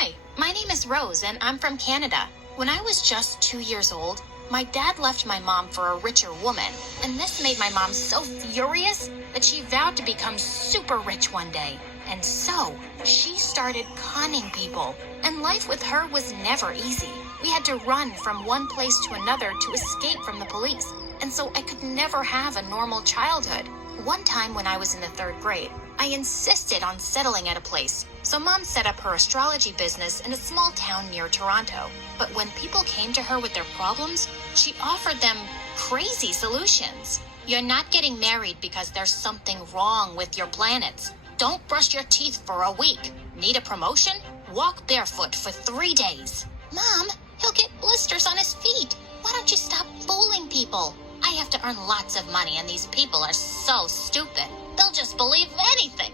Hi, my name is Rose and I'm from Canada. When I was just 2 years old, my dad left my mom for a richer woman, and this made my mom so furious that she vowed to become super rich one day. And so, she started conning people, and life with her was never easy. We had to run from one place to another to escape from the police, and so I could never have a normal childhood. One time when I was in the 3rd grade, I insisted on settling at a place, so Mom set up her astrology business in a small town near Toronto. But when people came to her with their problems, she offered them crazy solutions. You're not getting married because there's something wrong with your planets. Don't brush your teeth for a week. Need a promotion? Walk barefoot for 3 days. Mom, he'll get blisters on his feet. Why don't you stop fooling people? I have to earn lots of money and these people are so stupid. They'll just believe anything.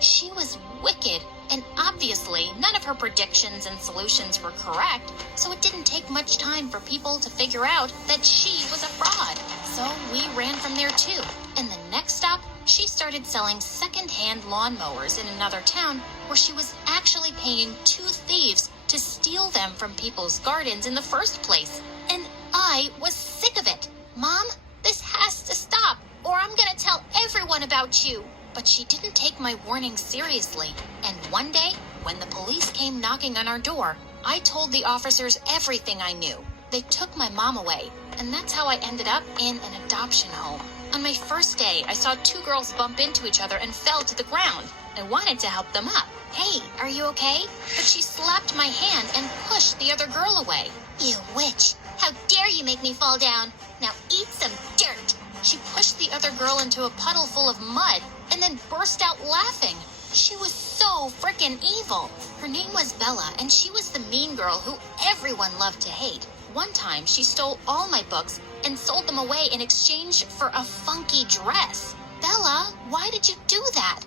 She was wicked, and obviously none of her predictions and solutions were correct, so it didn't take much time for people to figure out that she was a fraud. So we ran from there too. And the next stop, she started selling second-hand lawnmowers in another town where she was actually paying 2 thieves to steal them from people's gardens in the first place. And I was sick of it. Mom, this has to stop, or I'm gonna tell everyone about you. But she didn't take my warning seriously. And one day, when the police came knocking on our door, I told the officers everything I knew. They took my mom away, and that's how I ended up in an adoption home. On my first day, I saw 2 girls bump into each other and fell to the ground. I wanted to help them up. Hey, are you okay? But she slapped my hand and pushed the other girl away. You witch! How dare you make me fall down? Now eat some dirt! She pushed the other girl into a puddle full of mud and then burst out laughing. She was so frickin' evil. Her name was Bella, and she was the mean girl who everyone loved to hate. One time, she stole all my books and sold them away in exchange for a funky dress. Bella, why did you do that?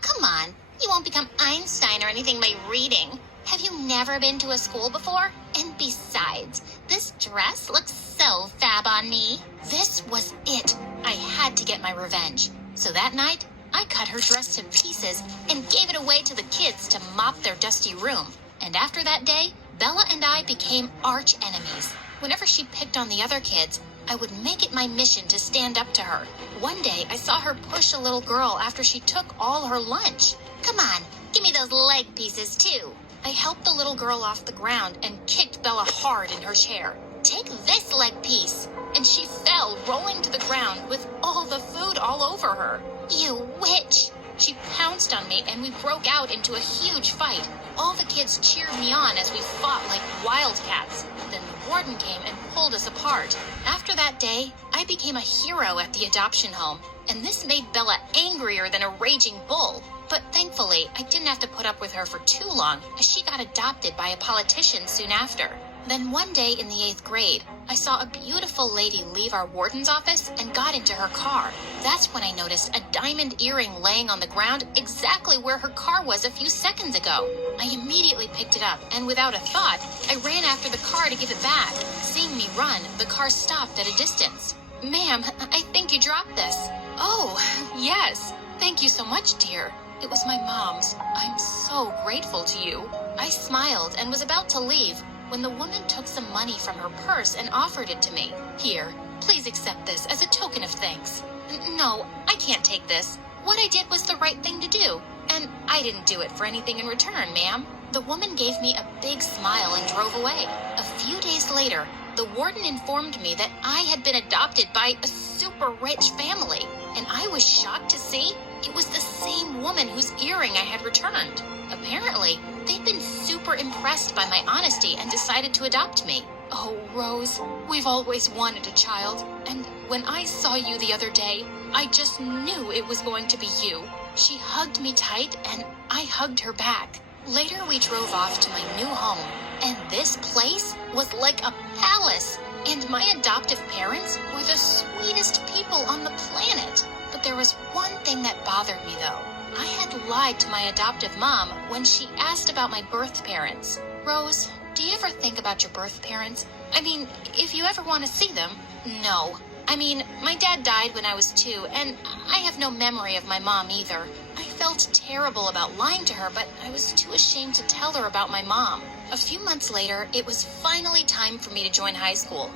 Come on. You won't become Einstein or anything by reading. Have you never been to a school before? And besides, this dress looks so fab on me. This was it. I had to get my revenge. So that night, I cut her dress to pieces and gave it away to the kids to mop their dusty room. And after that day, Bella and I became arch enemies. Whenever she picked on the other kids, I would make it my mission to stand up to her. One day, I saw her push a little girl after she took all her lunch. Come on, give me those leg pieces too. I helped the little girl off the ground and kicked Bella hard in her chair. Take this leg piece. And she fell, rolling to the ground with all the food all over her. You witch! She pounced on me and we broke out into a huge fight. All the kids cheered me on as we fought like wildcats. Then the warden came and pulled us apart. After that day, I became a hero at the adoption home, and this made Bella angrier than a raging bull. But thankfully, I didn't have to put up with her for too long, as she got adopted by a politician soon after. Then one day in the 8th grade, I saw a beautiful lady leave our warden's office and got into her car. That's when I noticed a diamond earring laying on the ground exactly where her car was a few seconds ago. I immediately picked it up, and without a thought, I ran after the car to give it back. Seeing me run, the car stopped at a distance. Ma'am, I think you dropped this. Oh, yes. Thank you so much, dear. It was my mom's. I'm so grateful to you. I smiled and was about to leave when the woman took some money from her purse and offered it to me. Here, please accept this as a token of thanks. No, I can't take this. What I did was the right thing to do, and I didn't do it for anything in return, ma'am. The woman gave me a big smile and drove away. A few days later, the warden informed me that I had been adopted by a super rich family, and I was shocked to see it was the same woman whose earring I had returned. Apparently, they'd been super impressed by my honesty and decided to adopt me. Oh, Rose, we've always wanted a child, and when I saw you the other day, I just knew it was going to be you. She hugged me tight, and I hugged her back. Later, we drove off to my new home, and this place was like a palace, and my adoptive parents were the sweetest people on the planet. But there was one thing that bothered me, though. I had lied to my adoptive mom when she asked about my birth parents. Rose, do you ever think about your birth parents? I mean, if you ever want to see them. No. I mean, my dad died when I was 2, and I have no memory of my mom either. I felt terrible about lying to her, but I was too ashamed to tell her about my mom. A few months later, it was finally time for me to join high school.